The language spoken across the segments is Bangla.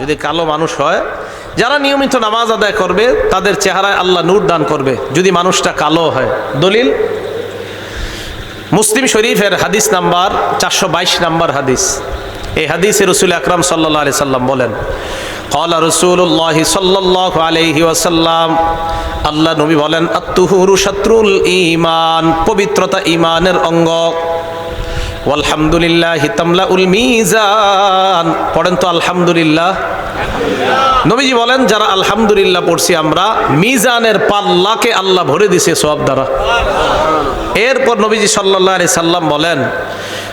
যদি কালো মানুষ হয়, যারা নিয়মিত নামাজ আদায় করবে, তাদের চেহারায় আল্লাহ নূর দান করবে, যদি মানুষটা কালো হয়। দলিল, মুসলিম শরীফের হাদিস নাম্বার চারশো বাইশ নাম্বার হাদিস। এই হাদিসে রসুল আকরাম সাল্লা আলি সাল্লাম বলেন কলা রসুল্লাহ সাল্লাহ আলহি ওয়াসাল্লাম। আল্লাহ নবী বলেন আত্মহুরু শত্রুল ইমান পবিত্রতা ইমানের অঙ্গ। আলহামদুলিল্লাহ হিতামলা উল মিজান। পড়েন তো আলহামদুলিল্লাহ। নবীজি বলেন, যারা আলহামদুলিল্লাহ পড়ছি আমরা, মিজানের পাল্লাকে আল্লাহ ভরে দিছে সব দ্বারা। এরপর নবীজি সাল্লাহ আলি সাল্লাম বলেন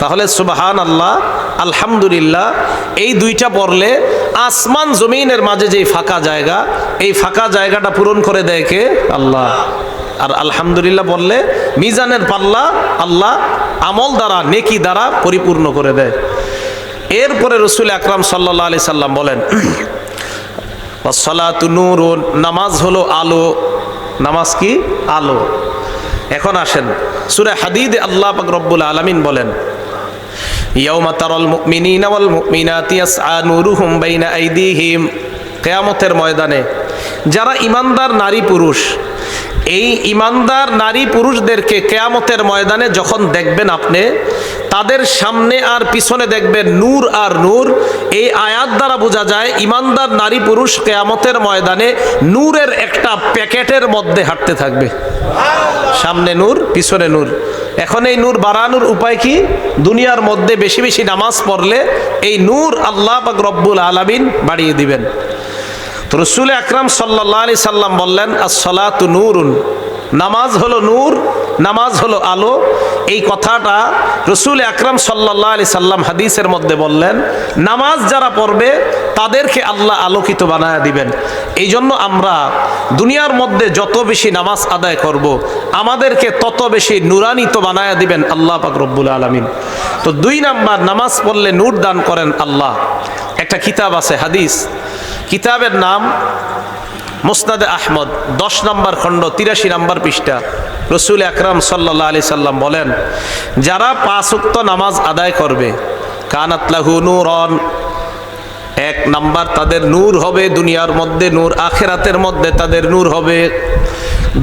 তাহলে সুবাহান আল্লাহ আলহামদুলিল্লাহ, এই দুইটা পড়লে আসমান জমিনের মাঝে যে ফাঁকা জায়গা, এই ফাঁকা জায়গাটা পূরণ করে দেয় কে? আল্লাহ। আর আলহামদুলিল্লাহ বললে মিজানের পাল্লা আল্লাহ আমল দ্বারা, নেকি দ্বারা পরিপূর্ণ করে দেয়। এরপরে রসুল আকরাম সাল্লাহ আলি সাল্লাম বলেন নূর নামাজ হলো আলো। নামাজ কি? আলো। এখন আসেন। সুরে হাদিদ আল্লাহ রব্বুল আলামিন বলেন ইয়াউমা তারাল মুমিনিনা ওয়াল মুমিনাতি ইয়াসআ নূরুহুম বাইনা আইদিহিম। কিয়ামতের ময়দানে যারা ইমানদার নারী পুরুষ, এই ইমানদার নারী পুরুষদেরকে কেয়ামতের ময়দানে যখন দেখবেন আপনি, তাদের সামনে আর পিছনে দেখবেন নূর আর নূর। এই আয়াত দ্বারা বোঝা যায় ইমানদার নারী পুরুষ কেয়ামতের ময়দানে নূরের একটা প্যাকেটের মধ্যে হাঁটতে থাকবে। সামনে নূর, পিছনে নূর। এখন এই নূর বাড়ানোর উপায় কি? দুনিয়ার মধ্যে বেশি বেশি নামাজ পড়লে এই নূর আল্লাহ বা রব্বুল আলামিন বাড়িয়ে দিবেন। তো রসুল আকরাম সাল্লাহ আলি সাল্লাম বললেন আসলাত নূরুন। নামাজ হলো নূর নামাজ হলো আলো। এই কথাটা রসুল আকরাম সাল্লাহ আলি সাল্লাম হাদিসের মধ্যে বললেন, নামাজ যারা পড়বে, তাদেরকে আল্লাহ আলোকিত বানায় দিবেন। এই জন্য আমরা দুনিয়ার মধ্যে যত বেশি নামাজ আদায় করব। আমাদেরকে তত বেশি নুরানিত বানায় দিবেন আল্লাহ পাক রব্বুল আলমিন। তো দুই নাম্বার, নামাজ পড়লে নূর দান করেন আল্লাহ। একটা কিতাব আছে, হাদিস। কিতাবের নাম মুসনাদে আহমদ, দশ নম্বর খণ্ড, তিরাশি নম্বর পৃষ্ঠা। রসুল আকরাম সাল্লাহ আলি সাল্লাম বলেন, যারা পাঁচুক্ত নামাজ আদায় করবে কানাতলাহু নূরন, এক নাম্বার তাদের নূর হবে দুনিয়ার মধ্যে, নূর আখেরাতের মধ্যে তাদের নূর হবে।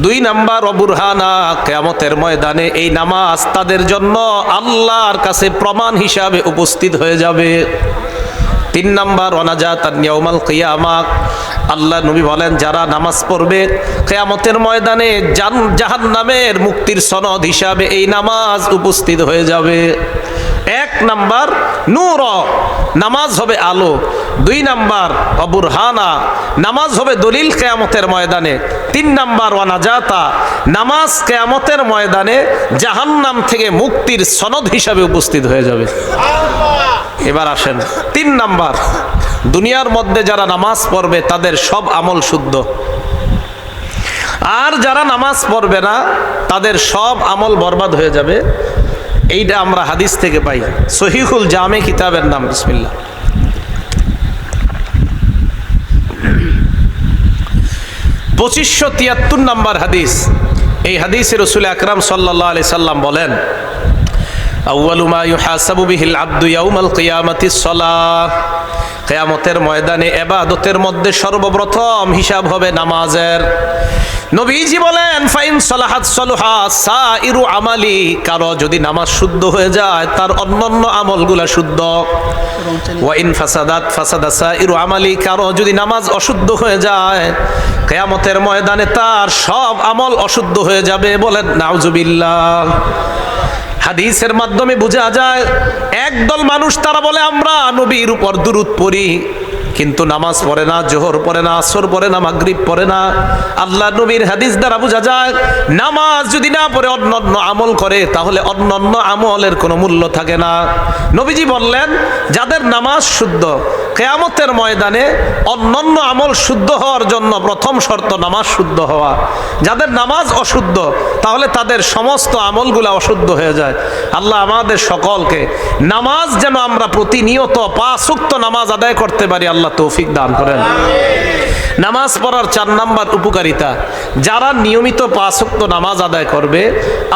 দুই নাম্বার, অবুরহানা, কেয়ামতের ময়দানে এই নামাজ তাদের জন্য আল্লাহর কাছে প্রমাণ হিসাবে উপস্থিত হয়ে যাবে। তিন নাম্বার অনাজাত নিয়মাল কিয়ামা। আল্লাহ নবী বলেন, যারা নামাজ পড়বে, কেয়ামতের ময়দানে জান জাহান নামের মুক্তির সনদ হিসাবে এই নামাজ উপস্থিত হয়ে যাবে। এক নাম্বার, নূর। নামাজ হবে আলো। দুই নাম্বার, অবুরহানা। নামাজ হবে দলিল কেয়ামতের ময়দানে। তিন নাম্বার, ওয়ানাজাতা। নামাজ কেয়ামতের ময়দানে জাহান্নাম থেকে মুক্তির সনদ হিসাবে উপস্থিত হয়ে যাবে। এবার আসেন। তিন নাম্বার, দুনিয়ার মধ্যে যারা নামাজ পড়বে, তাদের সব আমল শুদ্ধ। আর যারা নামাজ পড়বে না, তাদের সব আমল বরবাদ হয়ে যাবে। এইটা আমরা হাদিস থেকে পাই। সহিহুল জামে কিতাবের নাম বিসমিল্লা পঁচিশশো তিয়াত্তর নাম্বার হাদিস। এই হাদিসে রসুল আকরাম সাল্লাহ আলি সাল্লাম বলেন আউয়ালু মা ইউহাসাবু বিহিল আব্দু ইয়াউমাল কিয়ামতের ময়দানে এবাদতের মধ্যে সর্বপ্রথম হিসাব হবে নামাজের। নবীজি বলেন, ফাইন সলাহাত সলহা সাইরু আমালি। কারও যদি নামাজ শুদ্ধ হয়ে যায়, তার অন্যান্য আমলগুলা শুদ্ধ। ওয়াইন ফাসাদাত ফাসাদা সাইরু আমালি। কারও যদি নামাজ অশুদ্ধ হয়ে যায়, কেয়ামতের ময়দানে তার সব আমল অশুদ্ধ হয়ে যাবে বলেন, নাউজুবিল্লাহ। হাদিসের মাধ্যমে বোঝা যায় একদল মানুষ তারা বলে, আমরা নবীর উপর দুরুদ পড়ি, কিন্তু নামাজ পড়ে না, জোহর পড়ে না, আসর পড়ে না, মাগরিব পড়ে না। আল্লাহ নবীর হাদিস দ্বারা বোঝা যায়, নামাজ যদি না পড়ে অন্য অন্য আমল করে, তাহলে অন্য অন্য আমলের কোনো মূল্য থাকে না। নবীজি বললেন, যাদের নামাজ শুদ্ধ কেয়ামতের ময়দানে অন্যান্য আমল শুদ্ধ হওয়ার জন্য প্রথম শর্ত নামাজ শুদ্ধ হওয়া। যাদের নামাজ অশুদ্ধ, তাহলে তাদের সমস্ত আমলগুলো অশুদ্ধ হয়ে যায়। আল্লাহ আমাদের সকলকে নামাজ যেন আমরা প্রতিনিয়ত পাঁচুক্ত নামাজ আদায় করতে পারি, আল্লাহ তৌফিক দান করেন। নামাজ পড়ার চার নাম্বার উপকারিতা, যারা নিয়মিত পাঁচক্ত নামাজ আদায় করবে,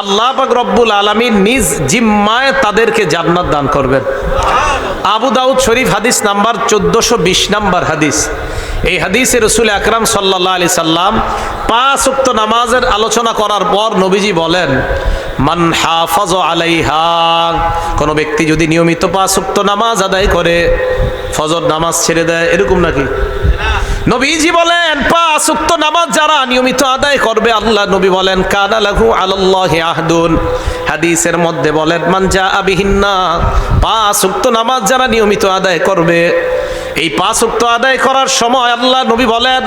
আল্লাহ পাক রব্বুল আলমী নিজ জিম্মায় তাদেরকে জান্নাত দান করবেন। আবু দাউদ শরীফ হাদিস নাম্বার চোদ্দশো বিশ নাম্বার হাদিস। এই হাদিসে রসুল আকরাম সাল্লাহ আলি সাল্লাম পাঁচ উক্ত নামাজের আলোচনা করার পর নবীজি বলেন, মান হাফাজ আলাইহা কোনো ব্যক্তি যদি নিয়মিত পাঁচ উক্ত নামাজ আদায় করে, ফজর নামাজ ছেড়ে দেয়, এরকম নাকি? নবীজি বলেন, পাঁচ উক্ত নামাজ যারা নিয়মিত আদায় করবে, আল্লাহ নবী বলেন, কানা লাহু আলাল্লাহি আহদুন। হাদিসের মধ্যে বলেন, মান যা আবিহিন্না পাঁচ উক্ত নামাজ যারা নিয়মিত আদায় করবে, এই পাঁচ উক্ত আদায় করার সময় আল্লাহ নবী বলেন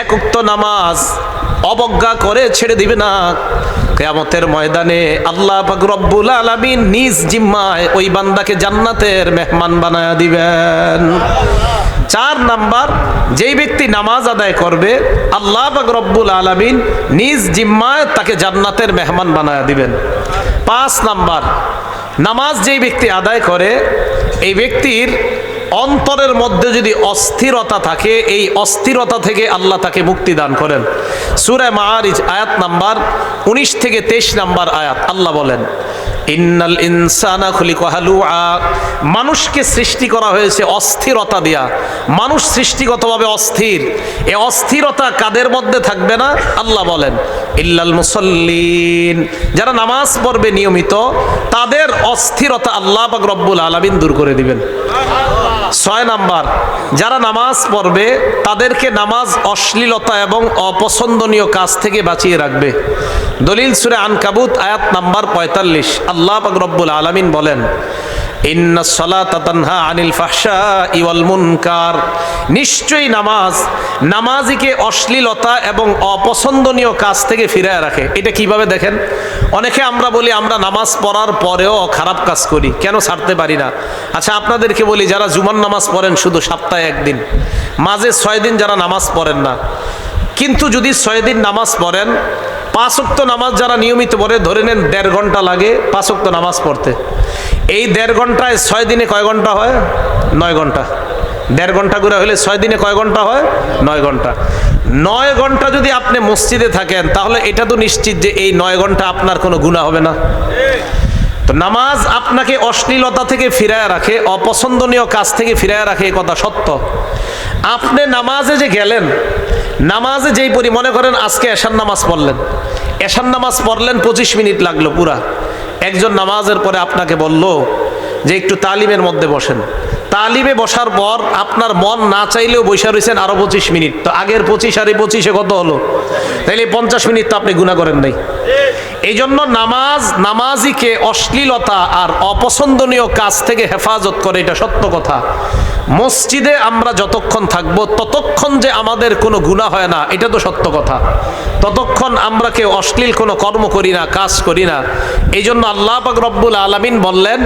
এক উক্ত নামাজ অবজ্ঞা করে ছেড়ে দিবে না। কেয়ামতের ময়দানে আল্লাহ রব্বুল আলামিন নিজ জিম্মায় ওই বান্দাকে জান্নাতের মেহমান বানায়া দিবেন। চার নাম্বার, যেই ব্যক্তি নামাজ আদায় করবে, আল্লাহ রব্বুল আলামিন নিজ জিম্মায় তাকে জান্নাতের মেহমান বানায়া দিবেন। পাঁচ নাম্বার, নামাজ যেই ব্যক্তি আদায় করে, এই ব্যক্তির অন্তরের মধ্যে যদি অস্থিরতা থাকে, এই অস্থিরতা থেকে আল্লাহ তাকে মুক্তি দান করেন। সুরে মারিজ আয়াত নাম্বার উনিশ থেকে তেইশ নাম্বার আয়াত, আল্লাহ বলেন, ইন্নাল ইনসানা খুলিকা হালুআ। মানুষকে সৃষ্টি করা হয়েছে অস্থিরতা দিয়া। মানুষ সৃষ্টিগতভাবে অস্থির। এ অস্থিরতা কাদের মধ্যে থাকবে না? আল্লাহ বলেন, ইল্লাল মুসল্লিন। যারা নামাজ পড়বে নিয়মিত, তাদের অস্থিরতা আল্লাহ পাক রব্বুল আলামিন দূর করে দিবেন। ছয় নাম্বার, যারা নামাজ পড়বে, তাদেরকে নামাজ অশ্লীলতা এবং অপছন্দনীয় কাজ থেকে বাঁচিয়ে রাখবে। দলিল সুরে আনকাবুত, আয়াত নাম্বার পঁয়তাল্লিশ। আল্লাহ রব্বুল আলামিন বলেন আনিল নিশ্চয়ই নামাজ, নামাজিকে অশ্লীলতা এবং অপছন্দনীয় কাজ থেকে ফিরায় রাখে। এটা কীভাবে দেখেন? অনেকে আমরা বলি, আমরা নামাজ পড়ার পরেও খারাপ কাজ করি। কেন ছাড়তে পারি না? আচ্ছা আপনাদেরকে বলি, যারা জুমার নামাজ পড়েন শুধু সপ্তাহে একদিন, মাঝে ছয় দিন যারা নামাজ পড়েন না। কিন্তু যদি ছয় দিন নামাজ পড়েন পাঁচক্ত নামাজ যারা নিয়মিত পড়ে, ধরে নেন দেড় ঘণ্টা লাগে পাঁচক্ত নামাজ পড়তে। এই দেড় ঘন্টায় ছয় দিনে কয় ঘণ্টা হয়? নয় ঘণ্টা। দেড় ঘণ্টা করে হলে ছয় দিনে কয় ঘণ্টা হয়? নয় ঘণ্টা। নয় ঘণ্টা যদি আপনি মসজিদে থাকেন, তাহলে এটা তো নিশ্চিত যে এই নয় ঘণ্টা আপনার কোনো গুণা হবে না। তো নামাজ আপনাকে অশ্লীলতা থেকে ফিরায় রাখে, অপছন্দনীয় কাজ থেকে ফিরায় রাখে, এই কথা সত্য। আপনি নামাজে যে গেলেন, নামাজে যেই পরি মনে করেন আজকে এশার নামাজ পড়লেন। এশার নামাজ পড়লেন পঁচিশ মিনিট লাগল পুরা। একজন নামাজের পরে আপনাকে বলল যে একটু তালিমের মধ্যে বসেন। তালিমে বসার পর আপনার মন না চাইলেও বৈশা রয়েছেন আরও পঁচিশ মিনিট। তো আগের পঁচিশ আর এই পঁচিশে কত হলো? তাইলে পঞ্চাশ মিনিট তো আপনি গুণা করেন নাই। এই জন্য নামাজ, নামাজিকে অশ্লীলতা আর অপছন্দনীয় কাজ থেকে হেফাজত করে, এটা সত্য কথা। মসজিদে আমরা যতক্ষণ থাকব, ততক্ষণ যে আমাদের কোনো গুণা হয় না, এটা তো সত্য কথা। ততক্ষণ আমরা কেউ অশ্লীল কোনো কর্ম করি না, কাজ করি না। এই জন্য আল্লাহ পাক রব্বুল আলমিন বললেন,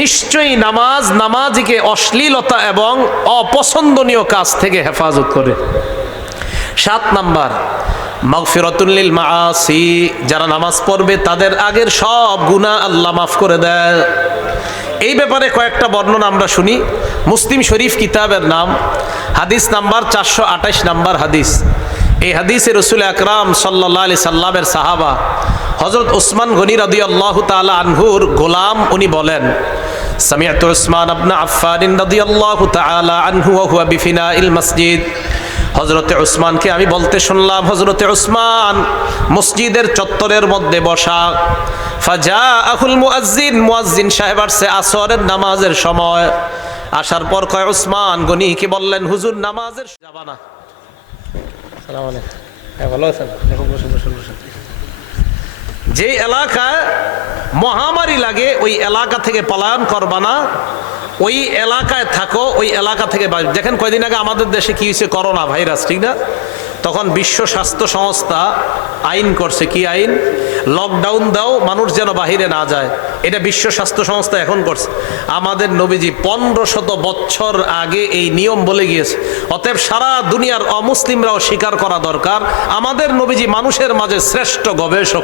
নিশ্চয়ই নামাজ নামাজিকে অশ্লীলতা এবং অপছন্দনীয় কাজ থেকে হেফাজত করে। সাত নাম্বার মাগফিরাতুল্লিল মাআসি, যারা নামাজ পড়বে তাদের আগের সব গুণা আল্লাহ মাফ করে দেয়। এই ব্যাপারে কয়েকটা বর্ণনা আমরা শুনি। মুসলিম শরীফ কিতাবের নাম, হাদিস নাম্বার চারশো আঠাশ নাম্বার হাদিস। এই হাদিসে রসুল আকরাম সাল্লা আলি সাল্লামের সাহাবা হজরত ওসমান ঘনির রাদি আল্লাহ তালা আনহুর গোলাম উনি বলেন সামিয়াত ওসমান আবনা আফফান রাদি আল্লাহ তালা আনহু বিফিনা ইল মসজিদ। হজরতে উসমানকে আমি বলতে শুনলাম হজরতে উসমান মসজিদের চত্বরের মধ্যে বসা। ফাজা আহুল মুয়াজ্জিন মুয়াজ্জিন সাহেব আসছে আসরের নামাজের সময়। আসার পর কয় উসমান গনিকে বললেন? হুজুর নামাজের যাবানা সালাম আলাইকুম। হ্যাঁ ভালো আছেন? দেখো বসুন বসুন বসুন। যে এলাকায় মহামারী লাগে ওই এলাকা থেকে পলায়ন করবা না। ওই এলাকায় থাকো, ওই এলাকা থেকে দেখেন কয়দিন আগে আমাদের দেশে কি হয়েছে? করোনা ভাইরাস, ঠিক না? তখন বিশ্ব স্বাস্থ্য সংস্থা আইন করছে। কি আইন? লকডাউন দাও, মানুষ যেন বাহিরে না যায়। এটা বিশ্ব স্বাস্থ্য সংস্থা এখন করছে। আমাদের নবীজি পনেরো শত বছর আগে এই নিয়ম বলে গিয়েছে। অতএব সারা দুনিয়ার অমুসলিমরাও স্বীকার করা দরকার। আমাদের নবীজি মানুষের মাঝে শ্রেষ্ঠ গবেষক।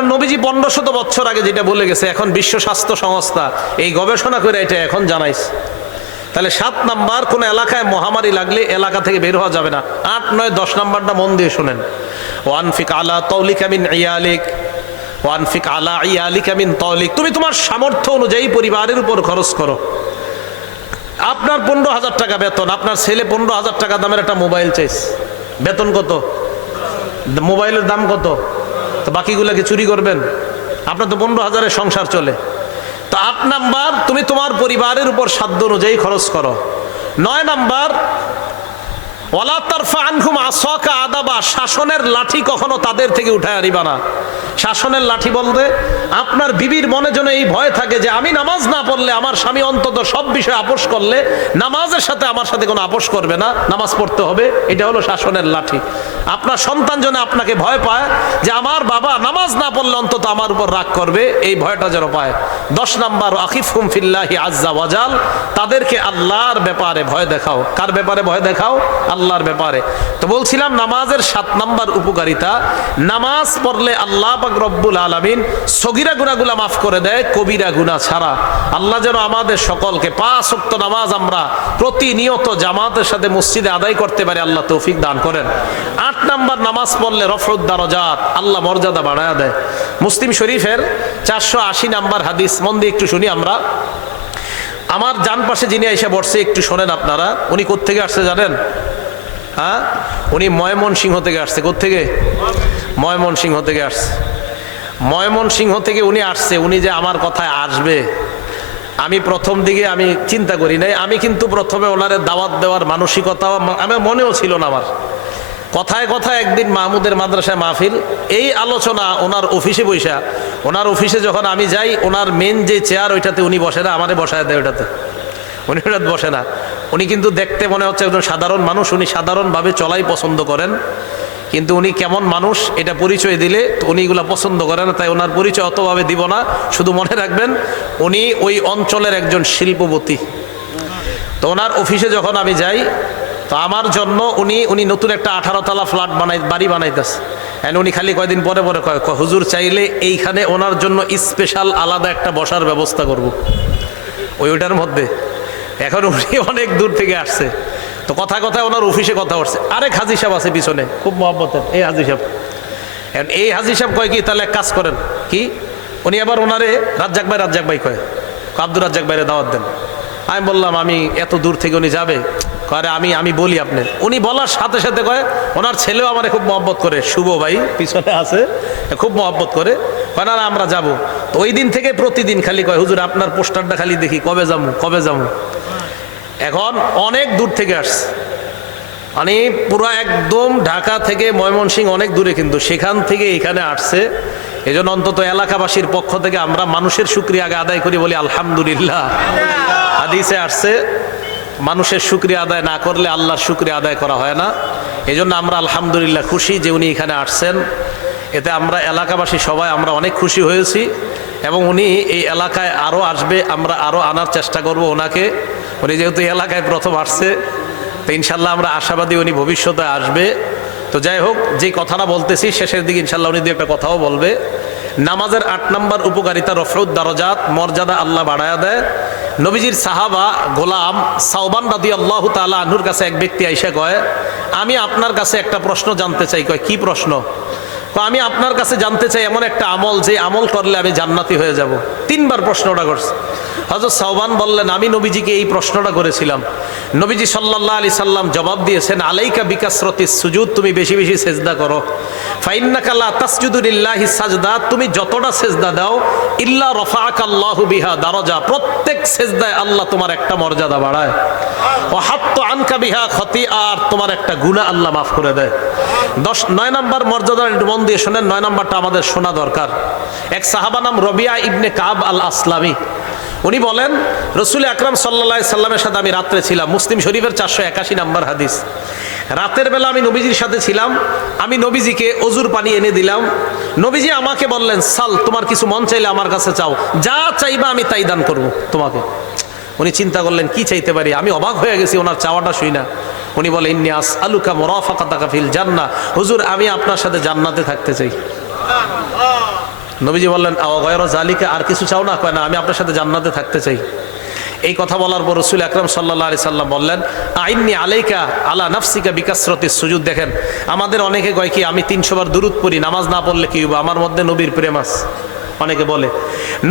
কারণ নবীজি পনেরো শত বছর আগে যেটা বলে গেছে, এখন বিশ্ব স্বাস্থ্য সংস্থা এই গবেষণা করে এটা এখন জানাইছে। তাহলে সাত নাম্বার, কোন এলাকায় মহামারী লাগলে এলাকা থেকে বের হওয়া যাবে না। আট, নয়, দশ নাম্বারটা মন দিয়ে শোনেন। ওয়ান ফিক আলা তৌলিক আমিন ইয়ালিক ওয়ান ফিক আলা ইয়ালিক আমিন তৌলিক। তুমি তোমার সামর্থ্য অনুযায়ী পরিবারের উপর খরচ করো। আপনার পনেরো হাজার টাকা বেতন, আপনার ছেলে পনেরো হাজার টাকা দামের একটা মোবাইল চাইছে। বেতন কত? মোবাইলের দাম কত? তো বাকিগুলো কি চুরি করবেন। আপনার তো পনেরো হাজারের সংসার চলে। তো আট নাম্বার, তুমি তোমার পরিবারের উপর সাধ্য অনুযায়ী খরচ করো। নয় নাম্বার, ওয়ালা তারফা আনহুম আসকা আদাবা, শাসনের লাঠি কখনো তাদের থেকে উঠায় আনিবা না। শাসনের লাঠি বলতে, আপনার বিবির মনে যেন এই ভয় থাকে যে আমি নামাজ না পড়লে আমার স্বামী অন্তত সব বিষয়ে আপোষ করলে, নামাজের সাথে আমার সাথে কোনো আপোষ করবে না, নামাজ পড়তে হবে, এটা হলো শাসনের লাঠি। আপনার সন্তান যেন আপনাকে ভয় পায় যে আমার বাবা নামাজ না পড়লে অন্তত আমার উপর রাগ করবে, এই ভয়টা যেন পায়। দশ নাম্বার আকিফ হুম ফিল্লাহি আজ্জা ওয়াজাল তাদেরকে আল্লাহর ব্যাপারে ভয় দেখাও। কার ব্যাপারে ভয় দেখাও? আল্লাহর ব্যাপারে। তো বলছিলাম নামাজের সাত নাম্বার উপকারিতা, নামাজ পড়লে আল্লাহ পাক রব্বুল আলামিন সগিরা গুনাগুলা মাফ করে দেয়, কবিরা গুনাহ ছাড়া। আল্লাহ যেন আমাদের সকলকে পাঁচ ওয়াক্ত নামাজ আমরা প্রতিনিয়ত জামাতের সাথে মসজিদে আদায় করতে পারি, আল্লাহ তৌফিক দান করেন। আট নাম্বার নামাজ পড়লে রফরুদ্দারজাত আল্লাহ মর্যাদা বাড়ায় দেয়। মুসলিম শরীফের চারশো আশি নাম্বার হাদিস, মন দিয়ে একটু শুনি আমরা। আমার ডান পাশে যিনি এসে বসছে, একটু শোনেন আপনারা। উনি কোত্থেকে আসছে জানেন? হ্যাঁ? উনি ময়মন সিংহ থেকে আসছে। কোত্থেকে? ময়মন সিংহ থেকে আসছে। ময়মন সিংহ থেকে উনি আসছে। উনি যে আমার কথায় আসবে, আমি প্রথম দিকে আমি চিন্তা করি নাই। আমি কিন্তু প্রথমে ওনারে দাওয়াত দেওয়ার মানসিকতা আমার মনেও ছিল না আমার। কথায় কথায় একদিন মাহমুদের মাদ্রাসায় মাহফিল, এই আলোচনা ওনার অফিসে বৈশা ওনার অফিসে যখন আমি যাই, ওনার মেন যে চেয়ার ওইটাতে উনি বসে না, আমারে বসায় দেয় ওইটাতে। উনি ওটাতে বসে না। উনি কিন্তু দেখতে মনে হচ্ছে একজন সাধারণ মানুষ, উনি সাধারণভাবে চলাই পছন্দ করেন। কিন্তু উনি কেমন মানুষ, এটা পরিচয় দিলে উনি এগুলো পছন্দ করেন তাই ওনার পরিচয় অতভাবে দিব না। শুধু মনে রাখবেন, উনি ওই অঞ্চলের একজন শিল্পপতি। তো ওনার অফিসে যখন আমি যাই তো আমার জন্য উনি উনি নতুন একটা আঠারো তলা ফ্ল্যাট বানাই বাড়ি বানাইতেছে। এন্ড উনি খালি কয়দিন পরে পরে কয় হুজুর চাইলে এইখানে ওনার জন্য স্পেশাল আলাদা একটা বসার ব্যবস্থা করব। ওই ওইটার মধ্যে। এখন উনি অনেক দূর থেকে আসছে। তো কথা কথা ওনার অফিসে কথা উঠছে আরেক হাজি সাহেব আছে পিছনে খুব মহব্বতের এই হাজি সাহেব। এই হাজি সাহেব কয় কি তাহলে এক কাজ করেন। কি? উনি আবার ওনারে রাজ্জাক ভাই রাজ্জাক ভাই কয়, আব্দুর রাজ্জাক ভাইরে দাওয়াত দেন। আমি বললাম আমি এত দূর থেকে উনি যাবে? কয় আমি আমি বলি আপনি উনি বলার সাথে সাথে কয়, ওনার ছেলেও আমার খুব মহব্বত করে। শুভ ভাই। পিছনে আছে, খুব মহব্বত করে। কয়, না আমরা যাব। তো ওই দিন থেকে প্রতিদিন খালি কয়, হুজুর, আপনার পোস্টারটা খালি দেখি, কবে যাব কবে যাব? এখন অনেক দূর থেকে আসছে। মানে পুরো একদম ঢাকা থেকে ময়মনসিং অনেক দূরে কিন্তু সেখান থেকে এখানে আসছে। এই জন্য অন্তত এলাকাবাসীর পক্ষ থেকে আমরা মানুষের শুক্রিয়া আগে আদায় করি বলি আলহামদুলিল্লাহ। হাদিসে আসছে মানুষের শুক্রিয়া আদায় না করলে আল্লাহর শুক্রিয়া আদায় করা হয় না। এই জন্য আমরা আলহামদুলিল্লাহ খুশি যে উনি এখানে আসছেন। এতে আমরা এলাকাবাসী সবাই আমরা অনেক খুশি হয়েছি এবং উনি এই এলাকায় আরও আসবে, আমরা আরও আনার চেষ্টা করব ওনাকে। উনি যেহেতু এলাকায় প্রথম আসছে, তো ইনশাল্লাহ আমরা আশাবাদী উনি ভবিষ্যতে আসবে। তো যাই হোক, যে কথাটা বলতেছি, শেষের দিকে ইনশাল্লাহ উনি দু একটা কথাও বলবে। নামাজের আট নম্বর উপকারিতা রফরুদ দারজাত, মর্যাদা আল্লাহ বাড়ায়া দেয়। নবীজির সাহাবা গোলাম সাউবান রাদি আল্লাহ তালা আনুর কাছে এক ব্যক্তি আইসা কয়, আমি আপনার কাছে একটা প্রশ্ন জানতে চাই। কয়, কি প্রশ্ন? আমি আপনার কাছে জানতে চাই এমন একটা আমল, যে আমল করলে আমি জান্নাতি হয়ে যাব। তিনবার প্রশ্নটা করছে। হজরত সাহবান বললেন, আমি নবীজিকে এই প্রশ্নটা করেছিলাম। নবীজি সাল্লাল্লাহু আলি সাল্লাম জবাব দিয়েছেন, আলাইকা বিকাশরতি সুজুদ, তুমি বেশি বেশি সেজদা করো। ফাইন্নাকাল্লা তাসজুদুলিল্লাহি সাজদা, তুমি যতটা সেজদা দাও, ইল্লা রফাক আল্লাহু বিহা দারজা। প্রত্যেক সেজদায় আল্লাহ তোমার একটা মর্যাদা বাড়ায়। ও হাত্ত আনকা বিহা ক্ষতি আর তোমার একটা গুণা আল্লাহ মাফ করে দেয়। দশ, নয় নম্বর মর্যাদা মন দিয়ে শোনেন, নয় নম্বরটা আমাদের শোনা দরকার। এক সাহাবা নাম রবিয়া ইবনে কাব আল আসলামী উনি বলেন, রসুল আকরাম সাল্লা সাল্লামের সাথে আমি রাত্রে ছিলাম। মুসলিম শরীফের চারশো একাশি নাম্বার হাদিস। রাতের বেলা আমি নবীজির সাথে ছিলাম। আমি নবীজিকে অজুর পানি এনে দিলাম। নবীজি আমাকে বললেন, সাল, তোমার কিছু মন চাইলে আমার কাছে চাও। যা চাইবা আমি তাই দান করব তোমাকে। উনি চিন্তা করলেন, কি চাইতে পারি? আমি অবাক হয়ে গেছি, ওনার চাওয়াটা শুই না। উনি বলে ইন্নিয়াস আলুকা মোরাফাকাতাকা ফিল জান্না হুজুর, আমি আপনার সাথে জান্নাতে থাকতে চাই। নবীজি বললেন গয়র জালিকে আর কিছু চাও না? কয়, না, আমি আপনার সাথে জান্নাতে থাকতে চাই। এই কথা বলার পর রসুল আকরম সাল্লাহ আলি সাল্লাম বললেন, আইননি আলাইকা আলা নাফসিকা বিকাশরতি সুযোগ দেখেন, আমাদের অনেকে কয় কি, আমি তিনশো বার দূরত পড়ি, নামাজ না পড়লে কি হইব? আমার মধ্যে নবীর প্রেম আছে। অনেকে বলে।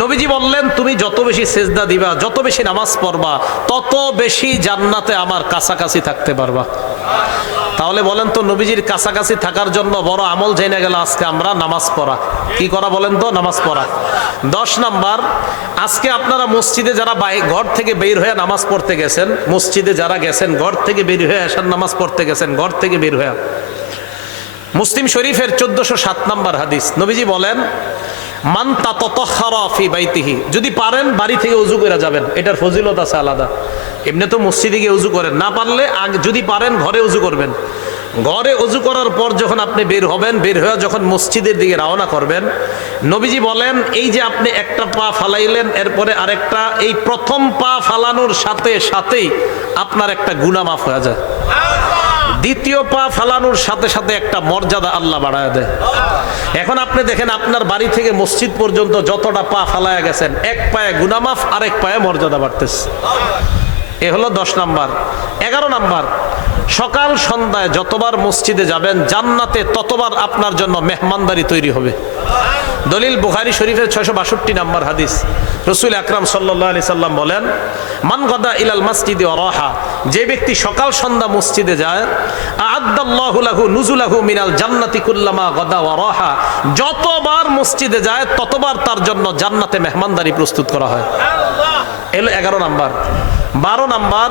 নবীজি বললেন, তুমি যত বেশি সেজদা দিবা, যত বেশি নামাজ পড়বা, তত বেশি জান্নাতে আমার কাছাকাছি থাকতে পারবা। তাহলে বলেন তো নবীজির কাছাকাছি থাকার জন্য বড় আমল জেনে গেল আজকে আমরা নামাজ পড়া। কি করা বলেন তো? নামাজ পড়া। দশ নাম্বার, আজকে আপনারা মসজিদে যারা ঘর থেকে বের হয়ে নামাজ পড়তে গেছেন, মসজিদে যারা গেছেন, ঘর থেকে বের হয়ে আসার নামাজ পড়তে গেছেন, ঘর থেকে বের হয়ে। মুসলিম শরীফের চোদ্দশো সাত নাম্বার হাদিস। নবীজি বলেন, মান তাততাহহারা ফি বাইতিহি। যদি পারেন বাড়ি থেকে উজু করে যাবেন, এটার ফজিলত আছে আলাদা। এমনি তো মসজিদে গিয়ে উজু করেন। না পারলে যদি পারেন, ঘরে উজু করবেন। ঘরে উজু করার পর যখন আপনি বের হবেন, বের হয়ে যখন মসজিদের দিকে রওনা করবেন, নবীজি বলেন, এই যে আপনি একটা পা ফালাইলেন, এরপরে আরেকটা, এই প্রথম পা ফালানোর সাথে সাথেই আপনার একটা গুনাহ মাফ হয়ে যায়। দ্বিতীয় পা ফালানোর সাথে সাথে একটা মর্যাদা আল্লাহ বাড়ায় দেয়। এখন আপনি দেখেন, আপনার বাড়ি থেকে মসজিদ পর্যন্ত যতটা পা ফালায়া গেছেন, এক পায়ে গুনামাফ আরেক পায়ে মর্যাদা বাড়তেছে। এ হলো দশ নাম্বার। এগারো নাম্বার, সকাল সন্ধ্যায় যতবার মসজিদে যাবেন, জান্নাতে ততবার আপনার জন্য মেহমানদারি তৈরি হবে। দলিল বুখারি শরীফের ছয়শো বাষট্টি নাম্বার হাদিস। রসুল আকরাম সাল্লাহ আলি সাল্লাম বলেন, মান গদা ইলাল মসজিদে অরহা যে ব্যক্তি সকাল সন্ধ্যা মসজিদে যায় আদাল্লাহু নুজুলাহু মিনাল জান্নাতি কুল্লামা গদা ওয়ারাহা যতবার মসজিদে যায়, ততবার তার জন্য জান্নাতে মেহমানদারি প্রস্তুত করা হয়। এলো এগারো নাম্বার। বারো নাম্বার,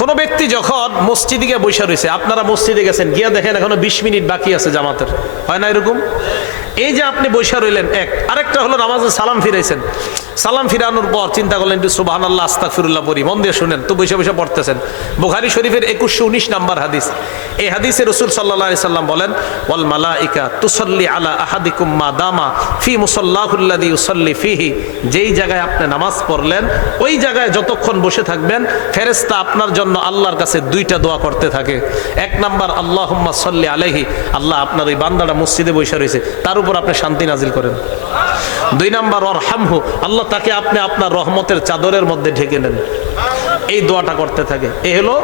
কোনো ব্যক্তি যখন মসজিদে গিয়ে বসে রয়েছে, আপনারা মসজিদে গেছেন, গিয়া দেখেন এখনও বিশ মিনিট বাকি আছে জামাতের। হয় না এরকম? এই যে আপনি বৈশা রইলেন, এক। আরেকটা হলো নামাজে সালাম ফিরাইছেন। সালাম ফিরানোর পর চিন্তা করলেন একটু সুবাহ আল্লাহ আস্তাক ফিরুল্লাহ পড়ি। মন দিয়ে শুনেন, তো বৈশা বৈশা পড়তেছেন। বুখারি শরীফের একুশশো উনিশ নাম্বার হাদিস। এই হাদিসে রসুল সাল্লাহ সাল্লাম বলেন, ওয়াল মালাইকা তুসল্লি আলা আহাদিকুম মা দামা ফি মুসল্লাহুল্লাদি উসল্লি ফিহি। যেই জায়গায় আপনি নামাজ পড়লেন, ওই জায়গায় যতক্ষণ বসে থাকবেন ফেরেস্তা আপনার জন্য আল্লাহর কাছে দুইটা দোয়া করতে থাকে। এক নাম্বার আল্লাহ সল্লি আলহি আল্লাহ আপনার ওই বান্দাটা মসজিদে বসে রয়েছে। তার উপর আপনি শান্তি নাজিল করেন। দুই নাম্বার অর হামহু আল্লাহ তাকে আপনি আপনার রহমতের চাদরের মধ্যে ঢেকে নেন। এই দোয়াটা করতে থাকে। এ হলো,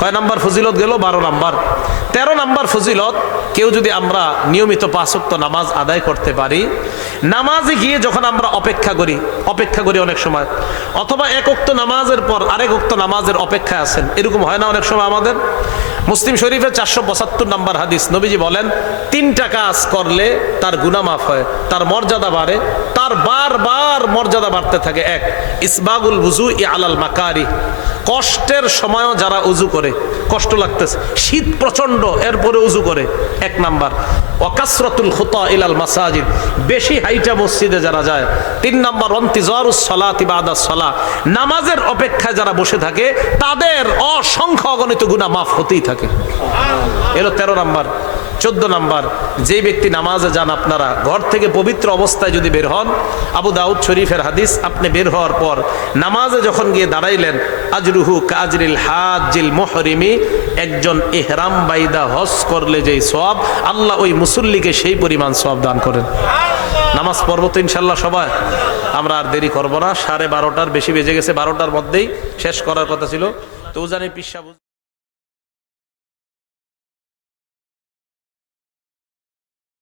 কয় নাম্বার ফজিলত গেল? বারো নাম্বার। তেরো নাম্বার ফজিলত, কেউ যদি আমরা নিয়মিত পাঁচক্ত নামাজ আদায় করতে পারি, নামাজে গিয়ে যখন আমরা অপেক্ষা করি অপেক্ষা করি অনেক সময়, অথবা এক উক্ত নামাজের পর আরেক উক্ত নামাজের অপেক্ষায় আছেন, এরকম হয় না অনেক সময় আমাদের? মুসলিম শরীফের চারশো পঁচাত্তর নম্বর হাদিস নবীজি বলেন তিনটা কাজ করলে তার গুণা মাফ হয়, তার মর্যাদা বাড়ে, তার বারবার মর্যাদা বাড়তে থাকে। এক, ইসবাগুল বুজু ই আলাল মাকারি কষ্টের সময়ও যারা উজু করে, কষ্ট লাগতেছে। শীত প্রচণ্ড এরপরে উজু করে। এক নাম্বার অকাসরতুল খুতা ইলাল মাসাজিদ। বেশি হাইটা মসজিদে যারা যায়। তিন নাম্বার অন্তিজারুস সলাত ইবাদাস সলা। নামাজের অপেক্ষায় যারা বসে থাকে, তাদের অসংখ্য অগণিত গুণা মাফ হতেই থাকে। এলো তেরো নাম্বার চোদ্দ নাম্বার, যে ব্যক্তি নামাজে যান আপনারা, ঘর থেকে পবিত্র অবস্থায় যদি বের হন, আবু দাউদ শরীফের হাদিস, আপনি বের হওয়ার পর নামাজে যখন গিয়ে দাঁড়াইলেন, আজরুহু কাজরিল হাজিল মোহরিমি, একজন এহরাম বাইদা হজ করলে যেই সব আল্লাহ ওই মুসল্লিকে সেই পরিমাণ সব দান করেন। নামাজ পড়ব তো ইনশাল্লাহ সবাই। আমরা আর দেরি করব না, সাড়ে বারোটার, বেশি বেজে গেছে, বারোটার মধ্যেই শেষ করার কথা ছিল। তো জানি পিসা